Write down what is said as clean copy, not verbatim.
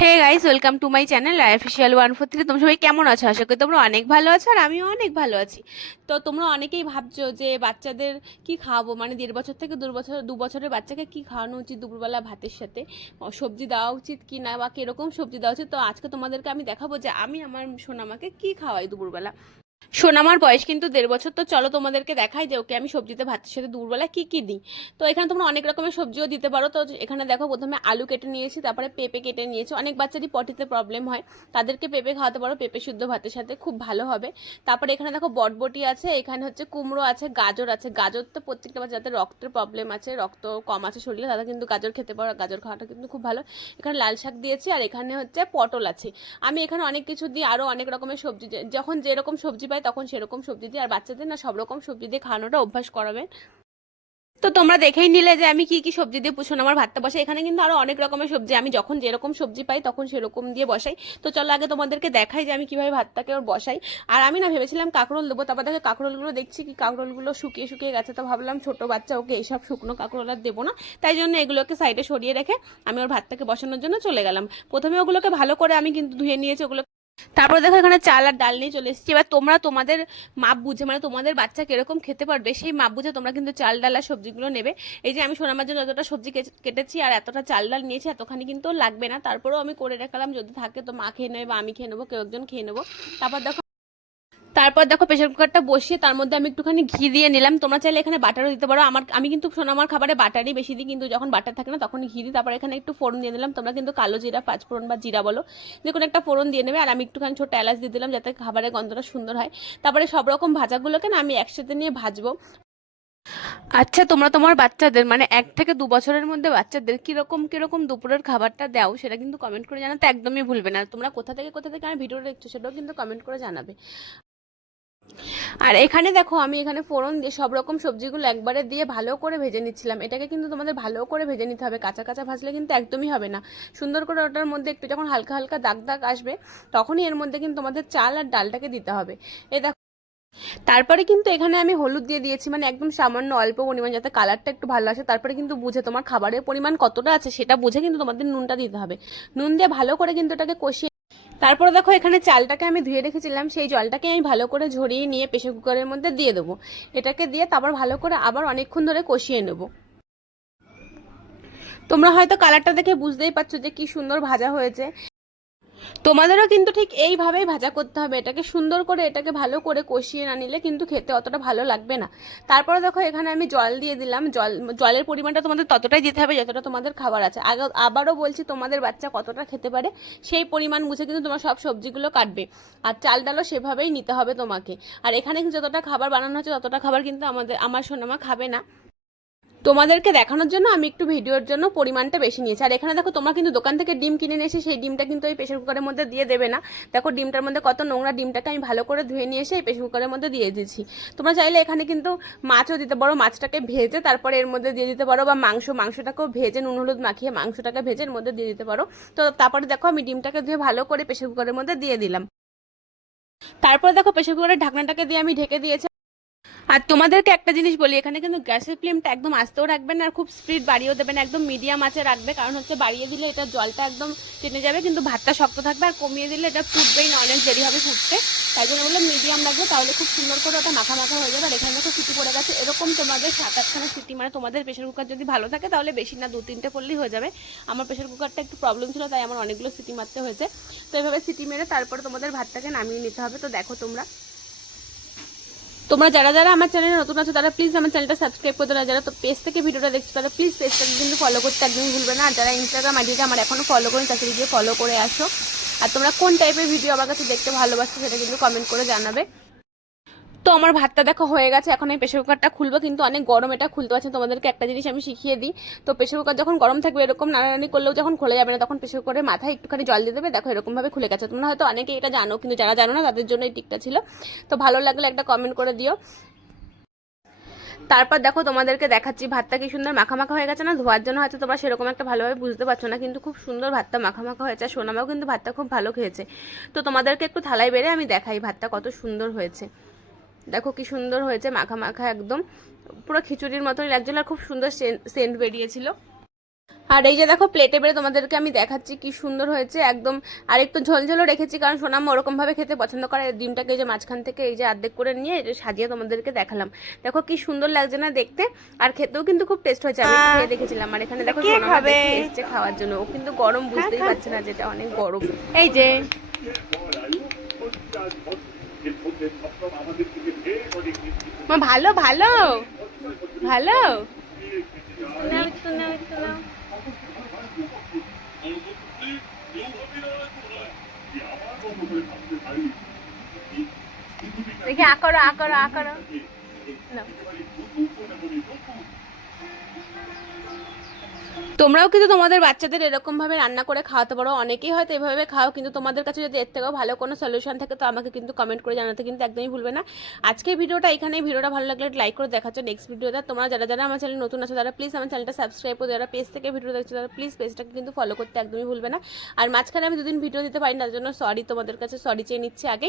Hey guys, welcome to my channel official 143। তোমরা সবাই কেমন আছো? আশা করি তোমরা অনেক ভালো আছো, আর আমিও অনেক ভালো আছি। তো তোমরা অনেকেই ভাবছো যে বাচ্চাদের কি খাওয়াবো, মানে 1.5 বছর থেকে 2 বছরের বাচ্চাকে কি খাওয়ানো উচিত দুপুরবেলা ভাতের সাথে, সবজি দেওয়া উচিত কি না, বা কিরকম সবজি দেওয়া উচিত। তো আজকে তোমাদেরকে আমি দেখাবো যে আমি আমার সোনামাকে কি খাওয়াই দুপুরবেলা। সোনামার বয়স কিন্তু 1.5 বছর। তো চলো তোমাদেরকে দেখাই যে ওকে আমি সবজিতে ভাতের সাথে দুপুরবেলা কি কি দিই। তো এখানে তোমরা অনেক রকমের সবজিও দিতে পারো। তো এখানে দেখো, প্রথমে আলু কেটে নিয়েছি, তারপরে পেঁপে কেটে নিয়েছি। অনেক বাচ্চারই পটিতে প্রবলেম হয়, তাদেরকে পেঁপে খাওয়াতে পারো, পেঁপে শুদ্ধ ভাতের সাথে খুব ভালো হবে। তারপরে এখানে দেখো বটবটি আছে, এখানে হচ্ছে কুমড়ো আছে, গাজর আছে। গাজর তো প্রত্যেকটা বাচ্চা যাদের রক্তের প্রবলেম আছে, রক্ত কম আছে শরীরে, তারা কিন্তু গাজর খেতে পারো। গাজর খাওয়াটা কিন্তু খুব ভালো। এখানে লাল শাক দিয়েছি, আর এখানে হচ্ছে পটল আছে। আমি এখানে অনেক কিছু দিই, আরও অনেক রকমের সবজি, যখন যেরকম সবজি পাই তখন সেরকম সবজি দিই। আর বাচ্চাদের না সব রকম সবজি দিয়ে খাওয়ানোটা অভ্যাস করাবেন। তো তোমরা দেখেই নিলে যে আমি কি কি সবজি দিয়ে পুষণ আমার ভাতটা বসাই। এখানে কিন্তু আরো অনেক রকমের সবজি, আমি যখন যেরকম সবজি পাই তখন সেরকম দিয়ে বসাই। তো চলো আগে তোমাদেরকে দেখাই যে আমি কিভাবে ভাতটাকে ওর বসাই। আর আমি না ভেবেছিলাম কাঁকরোল দেবো, তারপর দেখে কাঁকরোলগুলো দেখছি কি কাঁকরোলগুলো শুকিয়ে শুকিয়ে গেছে। তো ভাবলাম ছোট বাচ্চা, ওকে এইসব শুকনো কাঁকরোল আর দেবো না। তাই জন্য এগুলোকে সাইডে সরিয়ে রেখে আমি ওর ভাতটাকে বসানোর জন্য চলে গেলাম। প্রথমে ওগুলোকে ভালো করে আমি কিন্তু ধুয়ে নিয়েছি ওগুলো। তারপর দেখো এখানে চাল আর ডাল নিয়ে চলে এসেছি। এবার তোমরা তোমাদের মাপ বুঝে, মানে তোমাদের বাচ্চা কিরকম খেতে পারবে সেই মাপ বুঝে তোমরা কিন্তু চাল ডাল আর সবজিগুলো নেবে। এই যে আমি সোনামার জন্য যতটা সবজি কেটেছি আর এতটা চাল ডাল নিয়েছি, এতখানি কিন্তু লাগবে না। তারপরেও আমি করে রাখলাম, যদি থাকে তো মা খেয়ে নেবে বা আমি খেয়ে নেবো, কেউ একজন খেয়ে নেবো। তারপর দেখো প্রেশার কুকারটা বসিয়ে তার মধ্যে আমি একটুখানি ঘি দিয়ে নিলাম। তোমরা চাইলে এখানে বাটারও দিতে পারো। আমি কিন্তু সোনামার খাবারে বাটারই বেশি দিই, কিন্তু যখন বাটার থাকে না তখন ঘি দিই। তারপর এখানে একটু ফোড়ন দিয়ে দিলাম। তোমরা কিন্তু কালো জিরা, পাঁচফোড়ন বা জিরা বলো, যে কোনো একটা ফোড়ন দিয়ে নেবে। আর আমি একটুখানি ছোট এলাচ দিয়ে দিলাম যাতে খাবারের গন্ধটা সুন্দর হয়। তারপরে সব রকম ভাজাগুলোকে না আমি একসাথে নিয়ে ভাজবো। আচ্ছা, তোমরা তোমার বাচ্চাদের, মানে 1 থেকে 2 বছরের মধ্যে বাচ্চাদের কিরকম কিরকম দুপুরের খাবারটা দাও সেটা কিন্তু কমেন্ট করে জানাতে একদমই ভুলবে না। তোমরা কোথা থেকে আমার ভিডিওটা দেখছো সেটাও কিন্তু কমেন্ট করে জানাবে। আর এখানে দেখো আমি এখানে ফোড়ন দিয়ে সব রকম সবজিগুলো একবারে দিয়ে ভালো করে ভেজে নিচ্ছিলাম। এটাকে কিন্তু তোমাদের ভালো করে ভেজে নিতে হবে, কাঁচা কাঁচা ভাজলে কিন্তু একদমই হবে না। সুন্দর করে ওটার মধ্যে একটু যখন হালকা হালকা দাগ দাগ আসবে, তখনই এর মধ্যে কিন্তু তোমাদের চাল আর ডালটাকে দিতে হবে। এই দেখো, তারপরে কিন্তু এখানে আমি হলুদ দিয়ে দিয়েছি, মানে একদম সামান্য অল্প পরিমাণ, যাতে কালারটা একটু ভালো আসে। তারপরে কিন্তু বুঝে, তোমার খাবারের পরিমাণ কতটা আছে সেটা বুঝে কিন্তু তোমাদের নুনটা দিতে হবে। নুন দিয়ে ভালো করে কিন্তু এটাকে কষিয়ে, তারপরে দেখো এখানে চালটাকে আমি ধুয়ে রেখেছিলাম, সেই জলটাকে আমি ভালো করে ঝরিয়ে নিয়ে প্রেসার কুকারের মধ্যে দিয়ে দেবো। এটাকে দিয়ে তারপর ভালো করে আবার অনেকক্ষণ ধরে কষিয়ে নেব। তোমরা হয়তো কালারটা দেখে বুঝতেই পারছো যে কি সুন্দর ভাজা হয়েছে। তোমাদেরও কিন্তু ঠিক এইভাবেই ভাজা করতে হবে, এটাকে সুন্দর করে, এটাকে ভালো করে কষিয়ে না নিলে কিন্তু খেতে অতটা ভালো লাগবে না। তারপরে দেখো এখানে আমি জল দিয়ে দিলাম। জলের পরিমাণটা তোমাদের ততটাই দিতে হবে যতটা তোমাদের খাবার আছে। আবারও বলছি, তোমাদের বাচ্চা কতটা খেতে পারে সেই পরিমাণ বুঝে কিন্তু তোমার সব সবজিগুলো কাটবে। আর চাল ডালও সেভাবেই নিতে হবে তোমাকে। আর এখানে যতটা খাবার বানানো হচ্ছে ততটা খাবার কিন্তু আমার সোনামা খাবে না। তোমাদেরকে দেখানোর জন্য আমি একটু ভিডিওর জন্য পরিমাণটা বেশি নিয়েছি। আর এখানে দেখো, তোমরা কিন্তু দোকান থেকে ডিম কিনে নিয়ে এসে সেই ডিমটা কিন্তু এই প্রেশার কুকারের মধ্যে দিয়ে দেবে না। দেখো ডিমটার মধ্যে কত নোংরা, ডিমটাকে আমি ভালো করে ধুয়ে নিয়ে এসে এই প্রেশার কুকারের মধ্যে দিয়ে দিয়েছি। তোমরা চাইলে এখানে কিন্তু মাছও দিতে পারো, মাছটাকে ভেজে তারপরে এর মধ্যে দিয়ে দিতে পারো, বা মাংসটাকেও ভেজে নুন হলুদ মাখিয়ে মাংসটাকে ভেজে এর মধ্যে দিয়ে দিতে পারো। তো তারপরে দেখো আমি ডিমটাকে ধুয়ে ভালো করে প্রেশার কুকারের মধ্যে দিয়ে দিলাম। তারপর দেখো প্রেশার কুকারের ঢাকনাটাকে দিয়ে আমি ঢেকে দিয়েছি। আর তোমাদেরকে একটা জিনিস বলি, এখানে কিন্তু গ্যাসের ফ্লেমটা একদম আস্তেও রাখবেন না, আর খুব স্পিড বাড়িয়েও দেবেন না, একদম মিডিয়াম আঁচে রাখবে। কারণ হচ্ছে বাড়িয়ে দিলে এটা জলটা একদম টেনে যাবে, কিন্তু ভাতটা শক্ত থাকবে। আর কমিয়ে দিলে এটা ফুটবেই না, অনেক দেরি হবে ফুটতে। তাই জন্য বললাম মিডিয়াম রাখবে, তাহলে খুব সুন্দর করে ওটা মাখা মাখা হয়ে যাবে। আর এখানে দেখো সিটি পড়ে গেছে, এরকম তোমাদের 7-8খানা সিটি, মানে তোমাদের প্রেশার কুকার যদি ভালো থাকে তাহলে বেশি না, 2-3টে পড়লেই হয়ে যাবে। আমার প্রেশার কুকারটা একটু প্রবলেম ছিল, তাই আমার অনেকগুলো সিটি মারতে হয়েছে। তো এইভাবে সিটি মেরে তারপরে তোমাদের ভাতটাকে নামিয়ে নিতে হবে। তো দেখো তোমরা তোমরা যারা যারা আমার চ্যানেলে নতুন আছো তারা প্লিজ আমার চ্যানেলটা সাবস্ক্রাইব করতে না, যারা তো পেজ থেকে ভিডিওটা দেখছো তারা প্লিজ পেজটাকে কিন্তু ফলো করতে একদমই ভুলবে না। আর যারা ইনস্টাগ্রাম আইডিটা আমার এখনো ফলো করেন তাকে ভিডিও ফলো করে আসো। আর তোমরা কোন টাইপের ভিডিও আমার কাছে দেখতে ভালোবাসছো সেটা কিন্তু কমেন্ট করে জানাবে। তো আমার ভাতটা দেখো হয়ে গেছে, এখন আমি প্রেশার কুকারটা খুলবো, কিন্তু অনেক গরম, এটা খুলতে পারছি। তোমাদেরকে একটা জিনিস আমি শিখিয়ে দিই। তো প্রেশার কুকার যখন গরম থাকবে, এরকম নাড়ানাড়ি করলেও যখন খুলে যাবে না, তখন প্রেশার কুকারের মাথায় একটুখানি জল দিয়ে দেবে। দেখো এরকম ভাবে খুলে গেছে। তোমরা হয়তো অনেকে এটা জানো, কিন্তু যারা জানো না তাদের জন্য এই টিকটা ছিল। তো ভালো লাগলে একটা কমেন্ট করে দিও। তারপর দেখো তোমাদেরকে দেখাচ্ছি ভাতটা কি সুন্দর মাখা মাখা হয়ে গেছে না। ধোয়ার জন্য হয়তো তোমরা সেরকম একটা ভালোভাবে বুঝতে পারছো না, কিন্তু খুব সুন্দর ভাতটা মাখা মাখা হয়েছে। আর সোনামাও কিন্তু ভাতটা খুব ভালো খেয়েছে। তো তোমাদেরকে একটু থালায় বেড়ে আমি দেখাই ভাতটা কত সুন্দর হয়েছে। দেখো কি সুন্দর হয়েছে, মাখা মাখা একদম পুরো খিচুড়ির মতনই লাগছিল, আর খুব সুন্দর সেন্ট বেরিয়েছিল। আর এই যে দেখো প্লেটে বেড়ে তোমাদেরকে আমি দেখাচ্ছি কি সুন্দর হয়েছে একদম। আর একটু ঝোলঝোলও রেখেছি, কারণ সোনামা ওরকম ভাবে খেতে পছন্দ করে। ডিমটাকে এই যে মাঝখান থেকে এই যে অর্ধেক করে নিয়ে এটা সাজিয়ে তোমাদেরকে দেখালাম। দেখো কি সুন্দর লাগছে না দেখতে, আর খেতেও কিন্তু খুব টেস্ট হয়েছে। আমি খেয়ে দেখেছিলাম। আর এখানে দেখো সোনামা দেখে এসছে খাওয়ার জন্য। ও কিন্তু গরম বুঝতেই পারছে না যেটা অনেক গরম। এই যে মা ভালো ভালো ভালো, একটু নাও একটু নাও একটু নাও। দেখি আ করো আ করো আ করো। নাও। তোমরাও কিন্তু তোমাদের বাচ্চাদের এরকম ভাবে রান্না করে খাওয়াতে পারো। অনেকেই হয়তো এভাবে খাও, কিন্তু তোমাদের কাছে যদি এর থেকেও ভালো কোনো সলিউশন থাকে তো আমাকে কিন্তু কমেন্ট করে জানাতে কিন্তু একদমই ভুলবে না। আজকে ভিডিওটা এখানেই। ভিডিওটা ভালো লাগলে লাইক করে দেখাচ্ছ নেক্সট ভিডিওতে। তোমরা যারা যারা আমার চ্যানেল নতুন আছো তারা প্লিজ আমার চ্যানেলটা সাবস্ক্রাইব করে, যারা পেজ থেকে ভিডিও দেখছো তারা প্লিজ পেজটাকে কিন্তু ফলো করতে একদমই ভুলবে না। আর মাঝখানে আমি দুদিন ভিডিও দিতে পারি না, তার জন্য সরি, তোমাদের কাছে সরি চেয়ে নিচ্ছি আগেই।